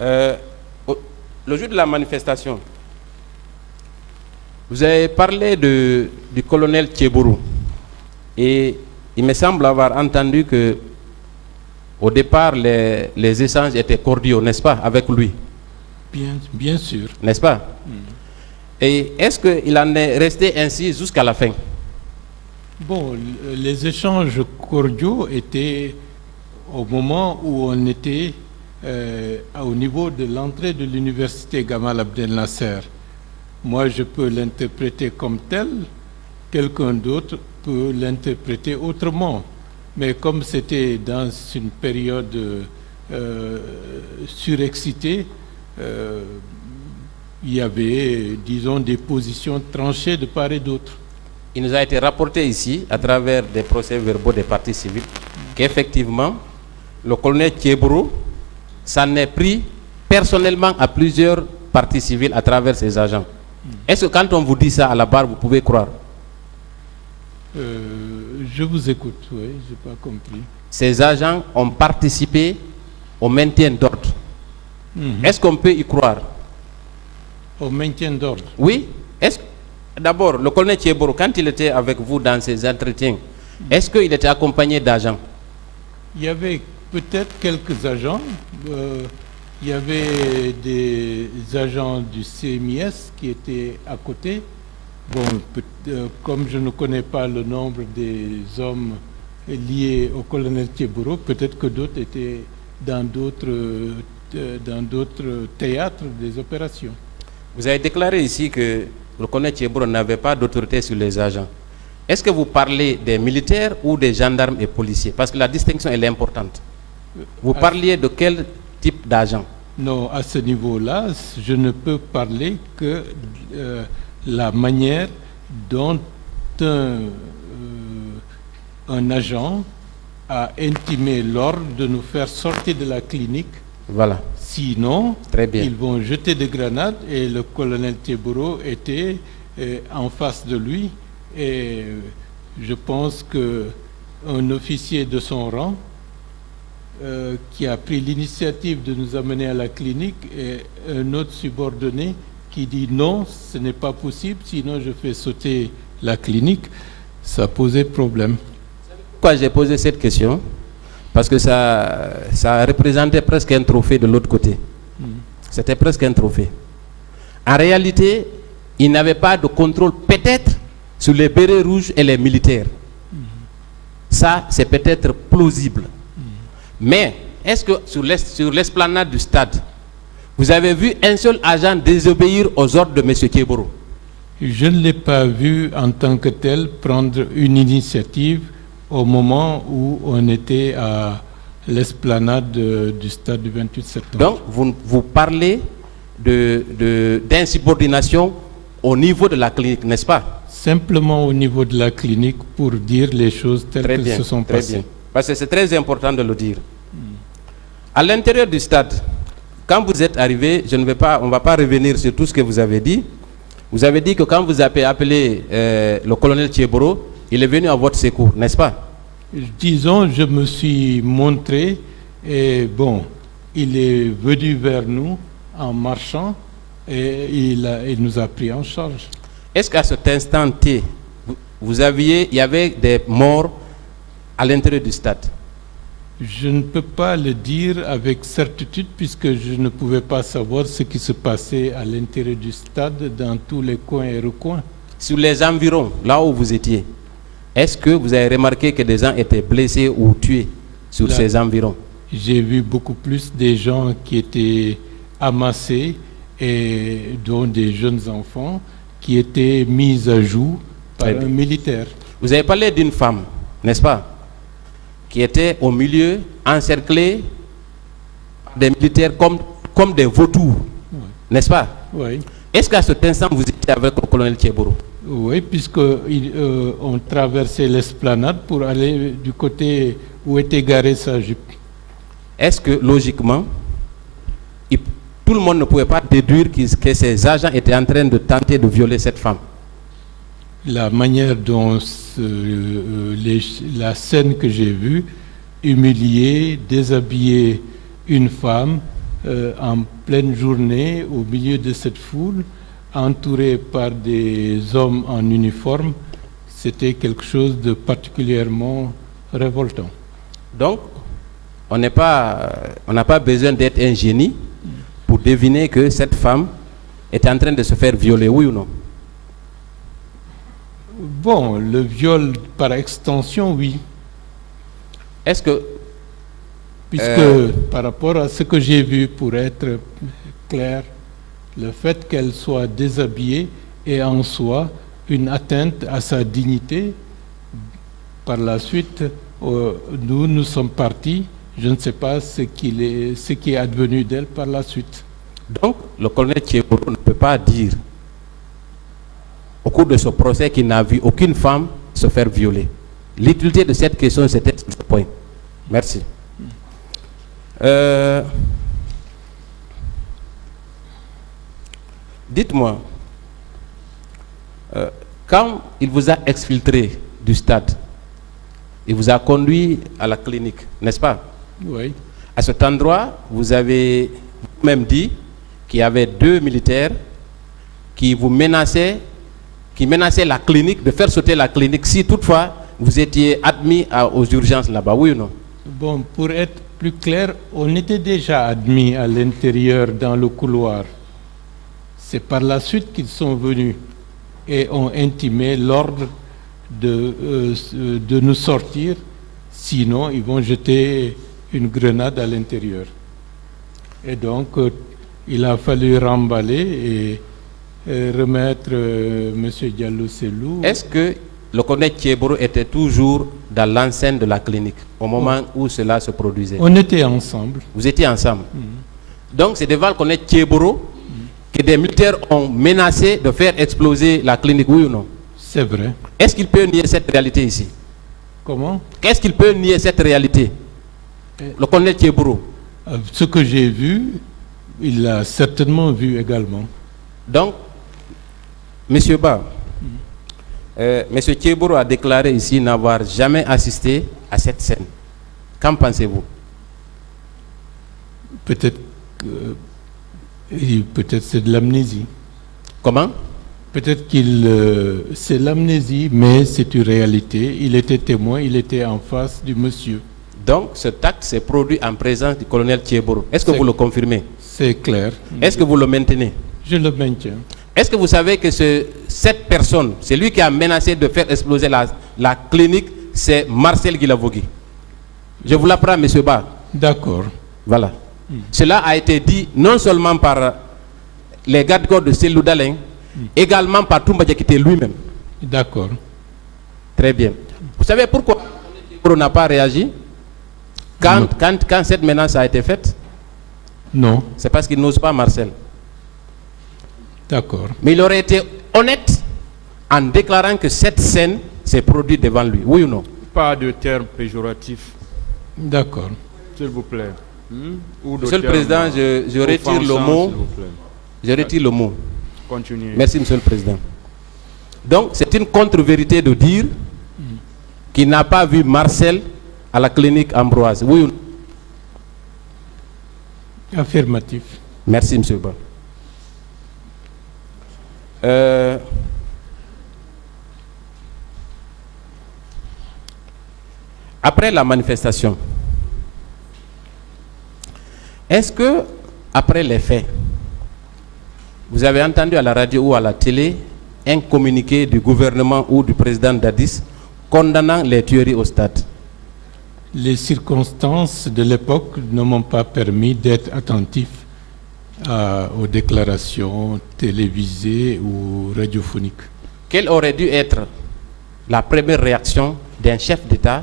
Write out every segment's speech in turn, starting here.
Euh, le jour de la manifestation, vous avez parlé du colonel Tchebourou. Et il me semble avoir entendu que au départ, les échanges étaient cordiaux, n'est-ce pas, avec lui? Bien sûr. N'est-ce pas? Et est-ce qu'il en est resté ainsi jusqu'à la fin? Bon, les échanges cordiaux étaient au moment où on était au niveau de l'entrée de l'université Gamal Abdel Nasser. Moi, je peux l'interpréter comme tel, quelqu'un d'autre peut l'interpréter autrement. Mais comme c'était dans une période surexcitée, il y avait, disons, des positions tranchées de part et d'autre. Il nous a été rapporté ici, à travers des procès-verbaux des parties civiles, qu'effectivement, le colonel Tchebourou s'en est pris personnellement à plusieurs parties civiles à travers ses agents. Est-ce que quand on vous dit ça à la barre, vous pouvez croire? Je vous écoute, oui, je n'ai pas compris. Ces agents ont participé au maintien d'ordre. Est-ce qu'on peut y croire? Au maintien d'ordre? Oui. D'abord, le colonel Tchebourou, quand il était avec vous dans ces entretiens, est-ce qu'il était accompagné d'agents? Il y avait peut-être quelques agents. Il y avait des agents du CMIS qui étaient à côté. Bon, comme je ne connais pas le nombre des hommes liés au colonel Tchebourou, peut-être que d'autres étaient dans d'autres théâtres des opérations. Vous avez déclaré ici que le colonel Tchebourou n'avait pas d'autorité sur les agents. Est-ce que vous parlez des militaires ou des gendarmes et policiers? Parce que la distinction, elle est importante. Vous parliez de quel type d'agent? Non, à ce niveau-là, je ne peux parler que la manière dont un agent a intimé l'ordre de nous faire sortir de la clinique. Voilà. Sinon, très bien, ils vont jeter des grenades et le colonel Tchebourou était en face de lui. Et je pense qu'un officier de son rang qui a pris l'initiative de nous amener à la clinique et un autre subordonné qui dit non, ce n'est pas possible, sinon je fais sauter la clinique, ça posait problème. Pourquoi j'ai posé cette question? Parce que ça représentait presque un trophée de l'autre côté. C'était presque un trophée. En réalité, il n'avait pas de contrôle peut-être sur les bérets rouges et les militaires. Ça, c'est peut-être plausible. Mais, est-ce que sur l'esplanade du stade, vous avez vu un seul agent désobéir aux ordres de M. Tchebourou? Je ne l'ai pas vu en tant que tel prendre une initiative au moment où on était à l'esplanade du stade du 28 septembre. Donc, vous parlez d'insubordination au niveau de la clinique, n'est-ce pas? Simplement au niveau de la clinique pour dire les choses telles que se sont passées. Bien. Parce que c'est très important de le dire. À l'intérieur du stade, quand vous êtes arrivé, on ne va pas revenir sur tout ce que vous avez dit. Vous avez dit que quand vous avez appelé le colonel Tchebourou, il est venu à votre secours, n'est-ce pas? Disons, je me suis montré et bon, il est venu vers nous en marchant et il nous a pris en charge. Est-ce qu'à cet instant T, il y avait des morts à l'intérieur du stade? Je ne peux pas le dire avec certitude puisque je ne pouvais pas savoir ce qui se passait à l'intérieur du stade dans tous les coins et recoins. Sur les environs, là où vous étiez, est-ce que vous avez remarqué que des gens étaient blessés ou tués sur ces environs? J'ai vu beaucoup plus des gens qui étaient amassés et dont des jeunes enfants qui étaient mis à jour par un militaire. Vous avez parlé d'une femme, n'est-ce pas, qui était au milieu, encerclée des militaires comme des vautours, n'est-ce pas? Oui. Est-ce qu'à cet instant, vous étiez avec le colonel Tchebourou? Oui, puisqu'on traversait l'esplanade pour aller du côté où était garée sa jupe. Est-ce que, logiquement, tout le monde ne pouvait pas déduire que ces agents étaient en train de tenter de violer cette femme? La manière dont la scène que j'ai vue, humilier, déshabiller une femme, en pleine journée, au milieu de cette foule, entouré par des hommes en uniforme, c'était quelque chose de particulièrement révoltant. Donc, on n'a pas besoin d'être un génie pour deviner que cette femme est en train de se faire violer, oui ou non? Bon, le viol par extension, oui. Est-ce que... Puisque par rapport à ce que j'ai vu, pour être clair, le fait qu'elle soit déshabillée est en soi une atteinte à sa dignité. Par la suite, nous sommes partis. Je ne sais pas ce qui est advenu d'elle par la suite. Donc, le colonel Thieboro ne peut pas dire, au cours de ce procès, qu'il n'a vu aucune femme se faire violer. L'utilité de cette question, c'était ce point. Merci. Dites-moi, quand il vous a exfiltré du stade, il vous a conduit à la clinique, n'est-ce pas? Oui. À cet endroit, vous avez même dit qu'il y avait 2 militaires qui menaçaient la clinique, de faire sauter la clinique si toutefois vous étiez admis aux urgences là-bas, oui ou non? Bon, pour être plus clair, on était déjà admis à l'intérieur dans le couloir. C'est par la suite qu'ils sont venus et ont intimé l'ordre de nous sortir, sinon ils vont jeter une grenade à l'intérieur. Et donc, il a fallu remballer et remettre M. Diallo Selou. Est-ce que le colonel Thieboro était toujours dans l'enceinte de la clinique au moment où cela se produisait? On était ensemble. Vous étiez ensemble. Donc c'est devant le colonel Thieboro que des militaires ont menacé de faire exploser la clinique, oui ou non? C'est vrai. Est-ce qu'il peut nier cette réalité ici? Comment? Qu'est-ce qu'il peut nier cette réalité? Le colonel Thieboro. Ce que j'ai vu, il l'a certainement vu également. Donc, Monsieur Ba, Monsieur Thieboro a déclaré ici n'avoir jamais assisté à cette scène. Qu'en pensez-vous? Peut-être c'est de l'amnésie. Comment? Peut-être c'est l'amnésie, mais c'est une réalité. Il était témoin, il était en face du monsieur. Donc, cet acte s'est produit en présence du colonel Thieboro. Est-ce que vous le confirmez? C'est clair. Est-ce que vous le maintenez? Je le maintiens. Est-ce que vous savez que cette personne, c'est lui qui a menacé de faire exploser la clinique, c'est Marcel Guilavogui? Je vous l'apprends, M. Ba. D'accord. Voilà. Cela a été dit non seulement par les gardes-corps de Selou Daleng, également par Toumba Diakité lui-même. D'accord. Très bien. Vous savez pourquoi on n'a pas réagi quand cette menace a été faite? Non. C'est parce qu'il n'ose pas Marcel. D'accord. Mais il aurait été honnête en déclarant que cette scène s'est produite devant lui, oui ou non? Pas de terme péjoratif. D'accord. S'il vous plaît. Monsieur le Président, je retire le mot. Je retire le mot. Continuez. Merci, Monsieur le Président. Donc, c'est une contre-vérité de dire qu'il n'a pas vu Marcel à la clinique Ambroise, oui ou non? Affirmatif. Merci, Monsieur Ba. Après la manifestation, est-ce que, après les faits, vous avez entendu à la radio ou à la télé un communiqué du gouvernement ou du président d'Addis condamnant les tueries au stade? Les circonstances de l'époque ne m'ont pas permis d'être attentif aux déclarations télévisées ou radiophoniques. Quelle aurait dû être la première réaction d'un chef d'État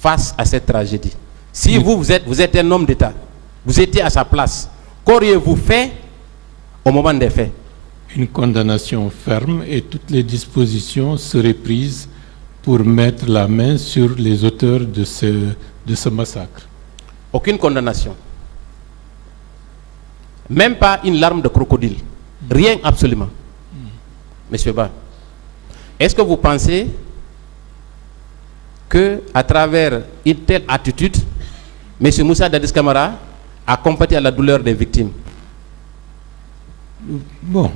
face à cette tragédie? Si vous êtes un homme d'État, vous étiez à sa place, qu'auriez-vous fait au moment des faits? Une condamnation ferme et toutes les dispositions seraient prises pour mettre la main sur les auteurs de ce massacre. Aucune condamnation. Même pas une larme de crocodile. Rien absolument. Monsieur Ba, est-ce que vous pensez que à travers une telle attitude, M. Moussa Dadis Camara à compatir à la douleur des victimes? Bon,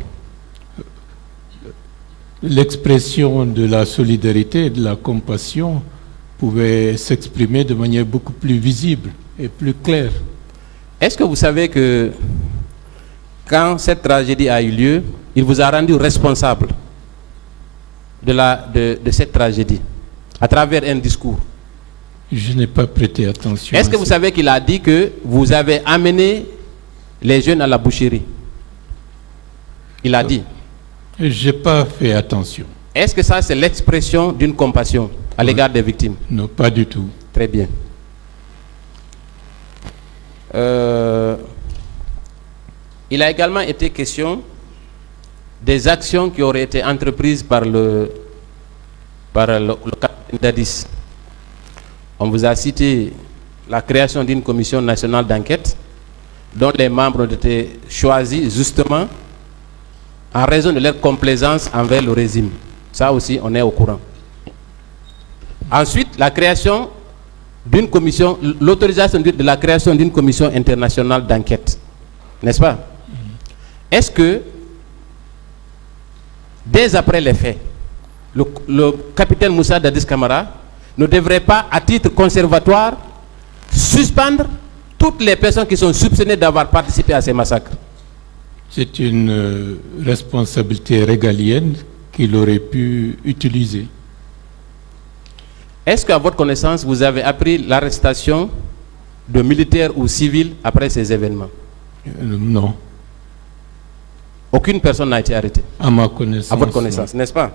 l'expression de la solidarité et de la compassion pouvait s'exprimer de manière beaucoup plus visible et plus claire. Est-ce que vous savez que quand cette tragédie a eu lieu, il vous a rendu responsable de cette tragédie à travers un discours? Je n'ai pas prêté attention. Est-ce que vous savez qu'il a dit que vous avez amené les jeunes à la boucherie? Il a dit. Je n'ai pas fait attention. Est-ce que ça, c'est l'expression d'une compassion à l'égard des victimes? Non, pas du tout. Très bien. Il a également été question des actions qui auraient été entreprises par le capitaine Dadis. On vous a cité la création d'une commission nationale d'enquête dont les membres ont été choisis justement en raison de leur complaisance envers le régime. Ça aussi, on est au courant. Ensuite, la création d'une commission, l'autorisation de la création d'une commission internationale d'enquête. N'est-ce pas? Est-ce que, dès après les faits, le capitaine Moussa Dadis Camara ne devrait pas, à titre conservatoire, suspendre toutes les personnes qui sont soupçonnées d'avoir participé à ces massacres? C'est une responsabilité régalienne qu'il aurait pu utiliser. Est-ce qu'à votre connaissance, vous avez appris l'arrestation de militaires ou civils après ces événements? Non. Aucune personne n'a été arrêtée? À ma connaissance. À votre connaissance, n'est-ce pas?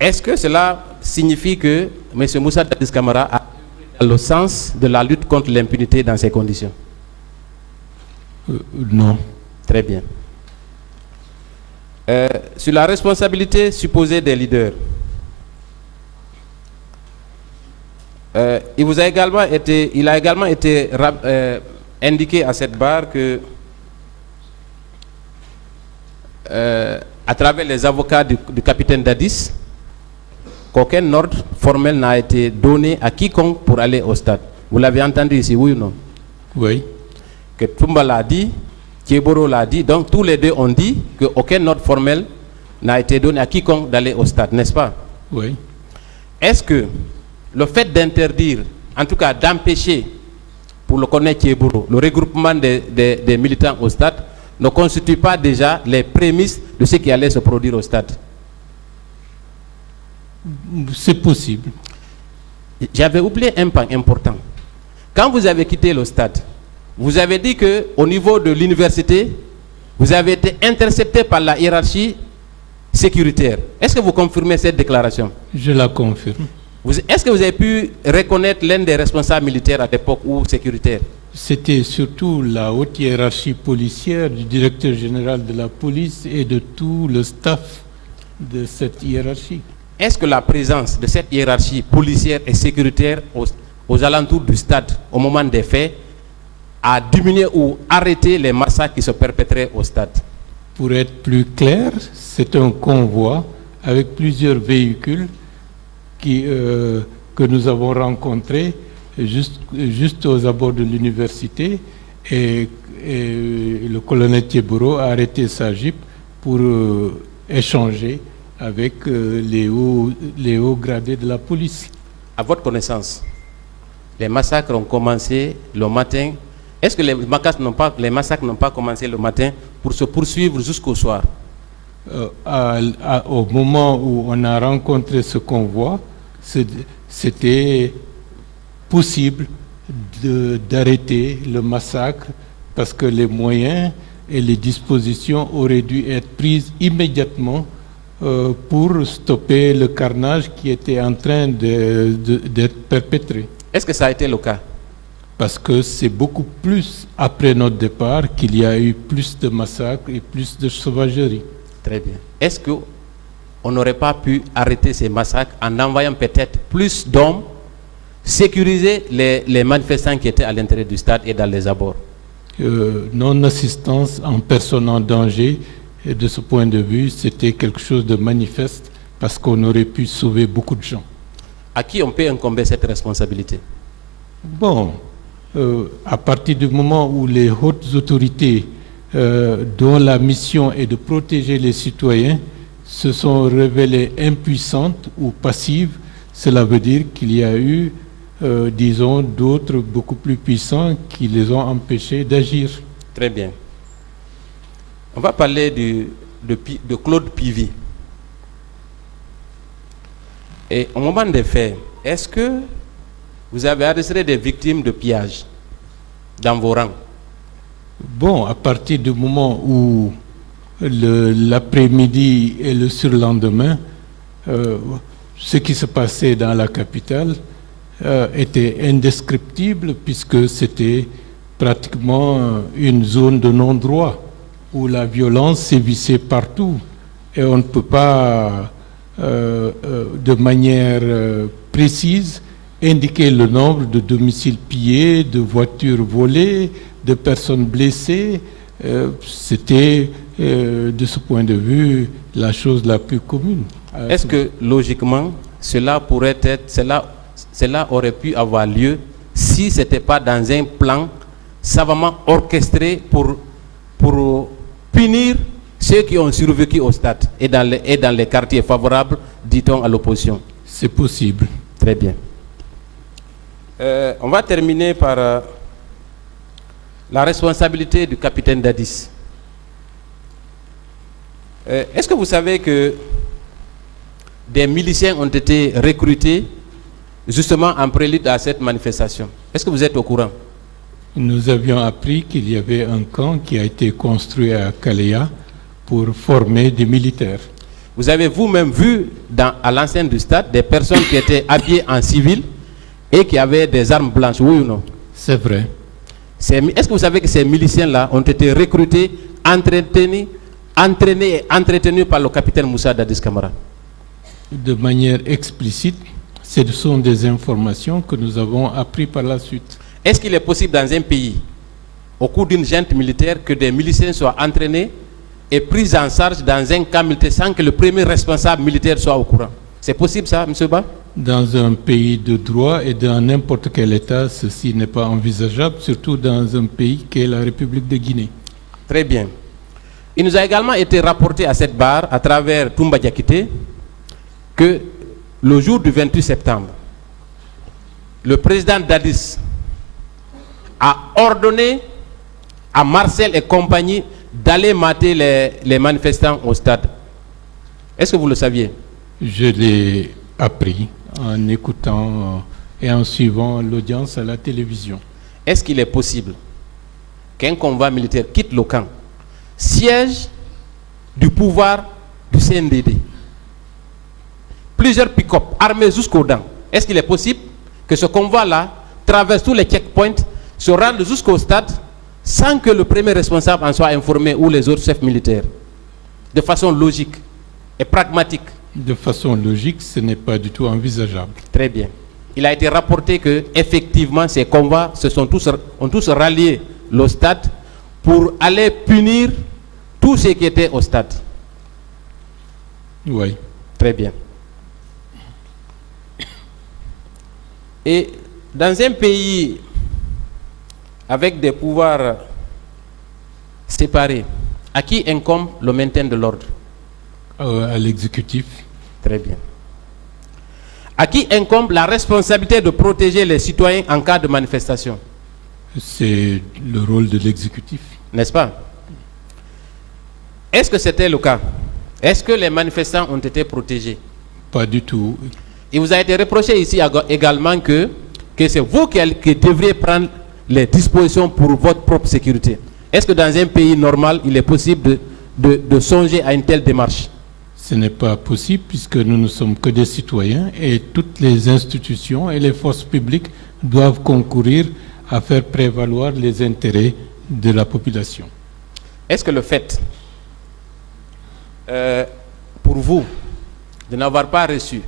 Est-ce que cela signifie que M. Moussa Dadis Camara a le sens de la lutte contre l'impunité dans ces conditions? Non. Très bien. Sur la responsabilité supposée des leaders, il a également été indiqué à cette barre que à travers les avocats du capitaine Dadis, qu'aucun ordre formel n'a été donné à quiconque pour aller au stade. Vous l'avez entendu ici, oui ou non? Oui. Que Toumba l'a dit, Thieboro l'a dit, donc tous les deux ont dit qu'aucun ordre formel n'a été donné à quiconque d'aller au stade, n'est-ce pas? Oui. Est-ce que le fait d'interdire, en tout cas d'empêcher, pour le connaître Thieboro, le regroupement des militants au stade, ne constitue pas déjà les prémices de ce qui allait se produire au stade? C'est possible. J'avais oublié un point important. Quand vous avez quitté le stade, vous avez dit qu'au niveau de l'université, vous avez été intercepté par la hiérarchie sécuritaire. Est-ce que vous confirmez cette déclaration? Je la confirme. Est-ce que vous avez pu reconnaître l'un des responsables militaires à l'époque ou sécuritaires? C'était surtout la haute hiérarchie policière du directeur général de la police et de tout le staff de cette hiérarchie. Est-ce que la présence de cette hiérarchie policière et sécuritaire aux alentours du stade, au moment des faits, a diminué ou arrêté les massacres qui se perpétraient au stade? Pour être plus clair, c'est un convoi avec plusieurs véhicules que nous avons rencontrés juste aux abords de l'université et le colonel Thieboro a arrêté sa Jeep pour échanger avec les hauts gradés de la police. À votre connaissance, les massacres ont commencé le matin. Est-ce que les massacres n'ont pas commencé le matin pour se poursuivre jusqu'au soir? Au moment où on a rencontré ce convoi, c'était possible d'arrêter le massacre parce que les moyens et les dispositions auraient dû être prises immédiatement pour stopper le carnage qui était en train d'être perpétré. Est-ce que ça a été le cas? Parce que c'est beaucoup plus après notre départ qu'il y a eu plus de massacres et plus de sauvagerie. Très bien. Est-ce qu'on n'aurait pas pu arrêter ces massacres en envoyant peut-être plus d'hommes, sécuriser les manifestants qui étaient à l'intérieur du stade et dans les abords? Non-assistance en personne en danger, et de ce point de vue, c'était quelque chose de manifeste parce qu'on aurait pu sauver beaucoup de gens. À qui on peut incomber cette responsabilité? Bon, à partir du moment où les hautes autorités, dont la mission est de protéger les citoyens, se sont révélées impuissantes ou passives, cela veut dire qu'il y a eu, disons, d'autres beaucoup plus puissants qui les ont empêchés d'agir. Très bien. On va parler de Claude Pivy. Et au moment des faits, est-ce que vous avez enregistré des victimes de pillage dans vos rangs? Bon, à partir du moment où l'après-midi et le surlendemain, ce qui se passait dans la capitale était indescriptible, puisque c'était pratiquement une zone de non-droit où la violence sévissait partout. Et on ne peut pas, de manière précise, indiquer le nombre de domiciles pillés, de voitures volées, de personnes blessées. C'était, de ce point de vue, la chose la plus commune. Est-ce que, logiquement, cela aurait pu avoir lieu si ce n'était pas dans un plan savamment orchestré pour punir ceux qui ont survécu au stade et dans les quartiers favorables, dit-on, à l'opposition? C'est possible. Très bien. On va terminer par la responsabilité du capitaine Dadis. Est-ce que vous savez que des miliciens ont été recrutés justement en prélude à cette manifestation? Est-ce que vous êtes au courant? Nous avions appris qu'il y avait un camp qui a été construit à Kalea pour former des militaires. Vous avez vous-même vu à l'enceinte du stade des personnes qui étaient habillées en civil et qui avaient des armes blanches, oui ou non? C'est vrai. Est-ce que vous savez que ces miliciens-là ont été recrutés, entraînés et entretenus par le capitaine Moussa Dadis Camara? De manière explicite, ce sont des informations que nous avons apprises par la suite. Est-ce qu'il est possible dans un pays, au cours d'une junte militaire, que des miliciens soient entraînés et pris en charge dans un camp militaire sans que le premier responsable militaire soit au courant? C'est possible ça, M. Ba? Dans un pays de droit et dans n'importe quel État, ceci n'est pas envisageable, surtout dans un pays qu'est la République de Guinée. Très bien. Il nous a également été rapporté à cette barre, à travers Toumba Diakité, que le jour du 28 septembre, le président Dadis a ordonné à Marcel et compagnie d'aller mater les manifestants au stade. Est-ce que vous le saviez? Je l'ai appris en écoutant et en suivant l'audience à la télévision. Est-ce qu'il est possible qu'un convoi militaire quitte le camp, siège du pouvoir du CNDD, plusieurs pick-up armés jusqu'aux dents? Est-ce qu'il est possible que ce convoi-là traverse tous les checkpoints, se rende jusqu'au stade sans que le premier responsable en soit informé ou les autres chefs militaires, de façon logique et pragmatique? De façon logique, ce n'est pas du tout envisageable. Très bien. Il a été rapporté que effectivement ces convois ont tous rallié le stade pour aller punir tous ceux qui étaient au stade. Oui. Très bien. Et dans un pays avec des pouvoirs séparés, à qui incombe le maintien de l'ordre? À l'exécutif. Très bien. À qui incombe la responsabilité de protéger les citoyens en cas de manifestation? C'est le rôle de l'exécutif. N'est-ce pas? Est-ce que c'était le cas? Est-ce que les manifestants ont été protégés? Pas du tout. Il vous a été reproché ici également que c'est vous qui devriez prendre les dispositions pour votre propre sécurité. Est-ce que dans un pays normal, il est possible de songer à une telle démarche? Ce n'est pas possible puisque nous ne sommes que des citoyens et toutes les institutions et les forces publiques doivent concourir à faire prévaloir les intérêts de la population. Est-ce que le fait, pour vous, de n'avoir pas reçu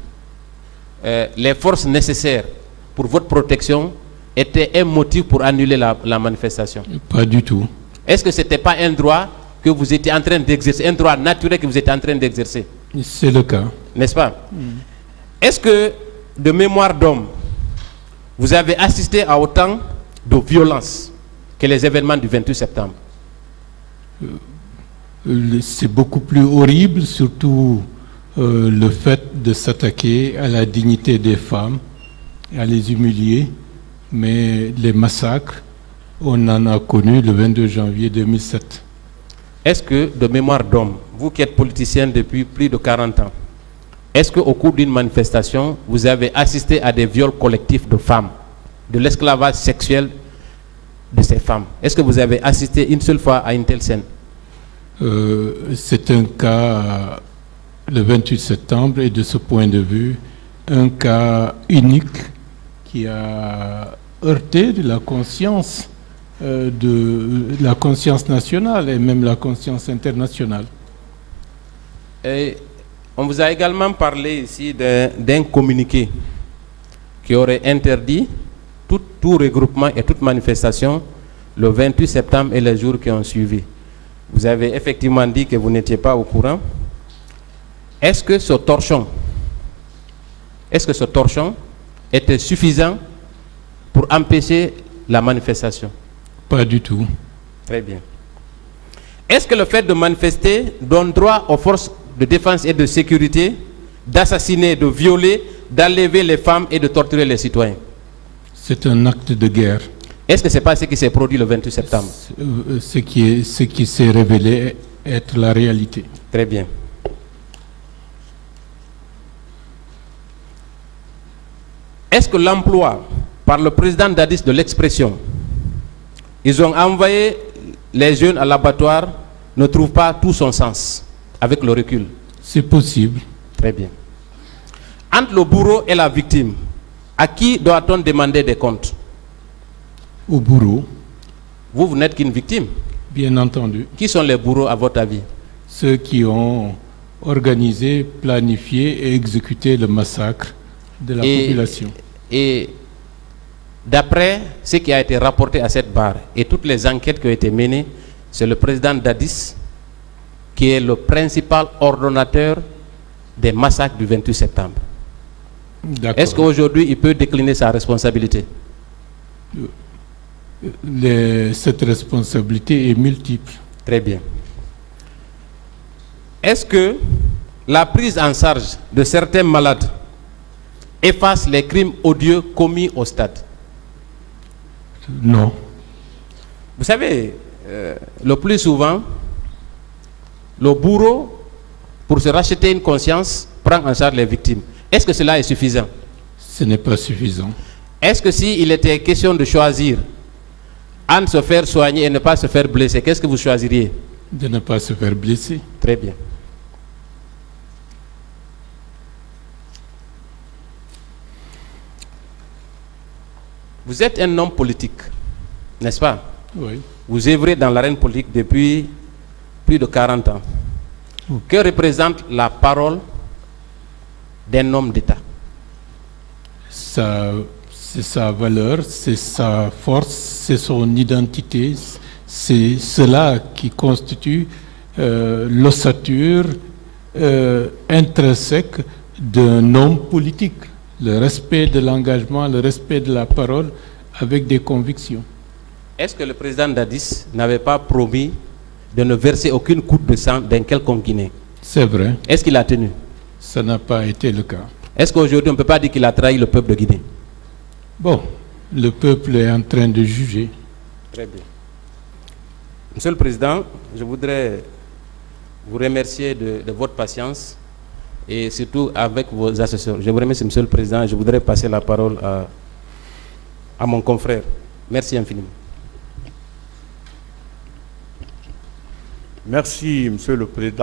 les forces nécessaires pour votre protection était un motif pour annuler la manifestation? Pas du tout. Est-ce que ce n'était pas un droit que vous étiez en train d'exercer, un droit naturel que vous étiez en train d'exercer? C'est le cas. N'est-ce pas? Est-ce que, de mémoire d'homme, vous avez assisté à autant de violence que les événements du 28 septembre? C'est beaucoup plus horrible, surtout le fait de s'attaquer à la dignité des femmes, à les humilier. Mais les massacres, on en a connu le 22 janvier 2007. Est-ce que, de mémoire d'homme, vous qui êtes politicien depuis plus de 40 ans, est-ce qu'au cours d'une manifestation, vous avez assisté à des viols collectifs de femmes, de l'esclavage sexuel de ces femmes? Est-ce que vous avez assisté une seule fois à une telle scène? C'est un cas, le 28 septembre, et de ce point de vue, un cas unique qui a heurté la conscience nationale et même la conscience internationale. Et on vous a également parlé ici d'un communiqué qui aurait interdit tout regroupement et toute manifestation le 28 septembre et les jours qui ont suivi. Vous avez effectivement dit que vous n'étiez pas au courant. Est-ce que ce torchon était suffisant pour empêcher la manifestation? Pas du tout. Très bien. Est-ce que le fait de manifester donne droit aux forces de défense et de sécurité d'assassiner, de violer, d'enlever les femmes et de torturer les citoyens? C'est un acte de guerre. Est-ce que ce n'est pas ce qui s'est produit le 28 septembre? Ce qui s'est révélé être la réalité. Très bien. Est-ce que l'emploi par le président Dadis de l'expression « ils ont envoyé les jeunes à l'abattoir » ne trouve pas tout son sens avec le recul? C'est possible. Très bien. Entre le bourreau et la victime, à qui doit-on demander des comptes? Au bourreau. Vous n'êtes qu'une victime. Bien entendu. Qui sont les bourreaux à votre avis? Ceux qui ont organisé, planifié et exécuté le massacre de la population. Et d'après ce qui a été rapporté à cette barre et toutes les enquêtes qui ont été menées, c'est le président Dadis qui est le principal ordonnateur des massacres du 28 septembre. Est-ce qu'aujourd'hui il peut décliner sa responsabilité? Cette responsabilité est multiple. Très bien. Est-ce que la prise en charge de certains malades efface les crimes odieux commis au stade? Non. Vous savez, le plus souvent, le bourreau, pour se racheter une conscience, prend en charge les victimes. Est-ce que cela est suffisant? Ce n'est pas suffisant. Est-ce que s'il était question de choisir entre se faire soigner et ne pas se faire blesser, qu'est-ce que vous choisiriez? De ne pas se faire blesser. Très bien. Vous êtes un homme politique, n'est-ce pas? Oui. Vous œuvrez dans l'arène politique depuis plus de 40 ans. Que représente la parole d'un homme d'État? C'est sa valeur, c'est sa force, c'est son identité, c'est cela qui constitue l'ossature intrinsèque d'un homme politique. Le respect de l'engagement, le respect de la parole avec des convictions. Est-ce que le président Dadis n'avait pas promis de ne verser aucune goutte de sang d'un quelconque Guinéen? C'est vrai. Est-ce qu'il a tenu? Ça n'a pas été le cas. Est-ce qu'aujourd'hui on ne peut pas dire qu'il a trahi le peuple de Guinée? Bon, le peuple est en train de juger. Très bien. Monsieur le Président, je voudrais vous remercier de votre patience et surtout avec vos assesseurs. Je vous remercie, Monsieur le Président. Je voudrais passer la parole à mon confrère. Merci infiniment. Merci, Monsieur le Président.